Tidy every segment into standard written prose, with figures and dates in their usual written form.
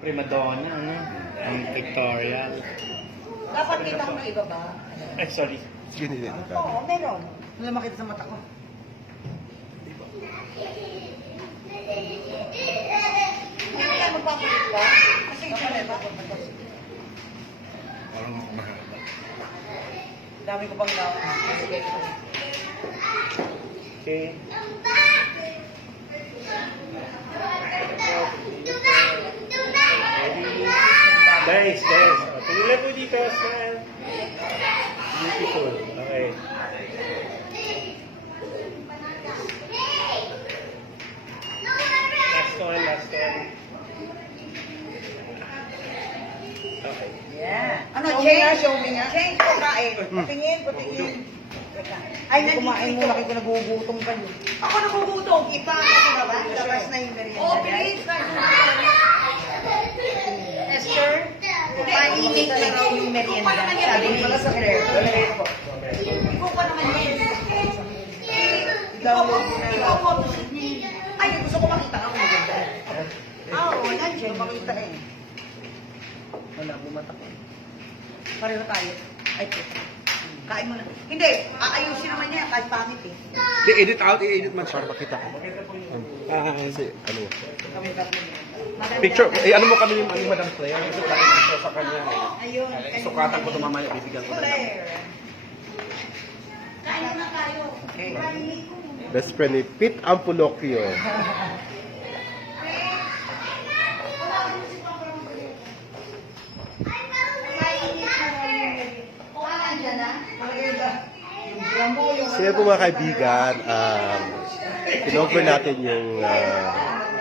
Prima donna, ano? Ang pictorial. Dapat kita mo iba ba? Ay, sorry. Sige, nilito ka. Oo, meron. Wala makita sa mata ko. Hindi ka magpapalit ba? Kasi ito na ba? Parang mahaba. Dami ko pang daw. Okay. Nice, nice. Tingnan mo dito, smile. Beautiful. Okay. Last one, last one. Okay. Yeah. Ano, Show me change? nga, show me nga. Change ko kain. Patingin, patingin. Ay, kumain mo, laki ko nagugutom ka yun. Ako nagugutom. Kita ko na ba? Labas na yung merienda. Oh, please. Esther, painit na raw yung merienda. Sabi ni Mala sa Claire. Wala yun po. Ikaw pa naman yun. Ikaw mo. Ay, gusto ko makita ang maganda. Oo, nandiyan. Makita eh. Wala, bumata ko. Pareho tayo. Ay, kain mo na. Hindi, aayusin naman niya kahit pangit eh. Di, edit out, i-edit man siya. Para makita ko. Kasi, ano, Kami tatlo niya. Picture, ano mo kami ni Madam Claire? Kasi tayo dito sa kanya. Ayun. Sukatan ko ito mamaya, bibigyan ko na. Claire. Kain na tayo. Okay. best friend ni Pete Ampulocchio. Sila po mga kaibigan, in-offer natin yung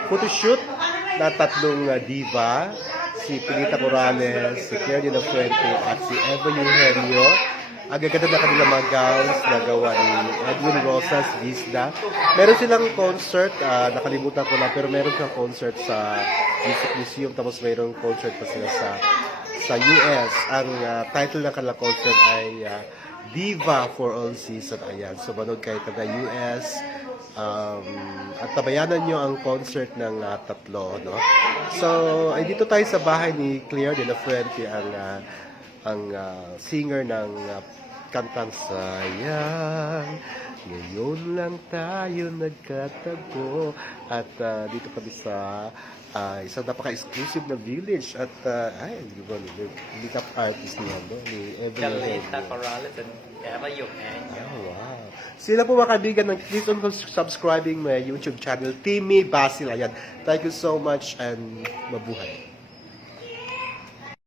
photoshoot na tatlong diva, si Pilita Morales, si Claire de la Fuente, at si Eva Eugenio. Ang gaganda na kanilang mga gowns na gawa ni Edwin Rosas Gisda. Meron silang concert, nakalimutan ko lang, pero meron silang concert sa Music Museum, tapos mayroong concert pa sila sa US. Ang title ng kanilang concert ay Diva for All Season. Ayan, so manood kayo taga US. At tabayanan nyo ang concert ng tatlo, no? So, ay dito tayo sa bahay ni Claire de la Fuente, ang singer ng kantang Sayang, ngayon lang tayo nagkatagpo. At dito kami sa isang napaka-exclusive na village. At di ba, makeup artist niya, no? Ni Evelyn. Galita Corrales and Eva Eugenio. Oh, wow. Sila po mga kaibigan, please on subscribing my YouTube channel, Timmy Basil. Ayan. Thank you so much and mabuhay.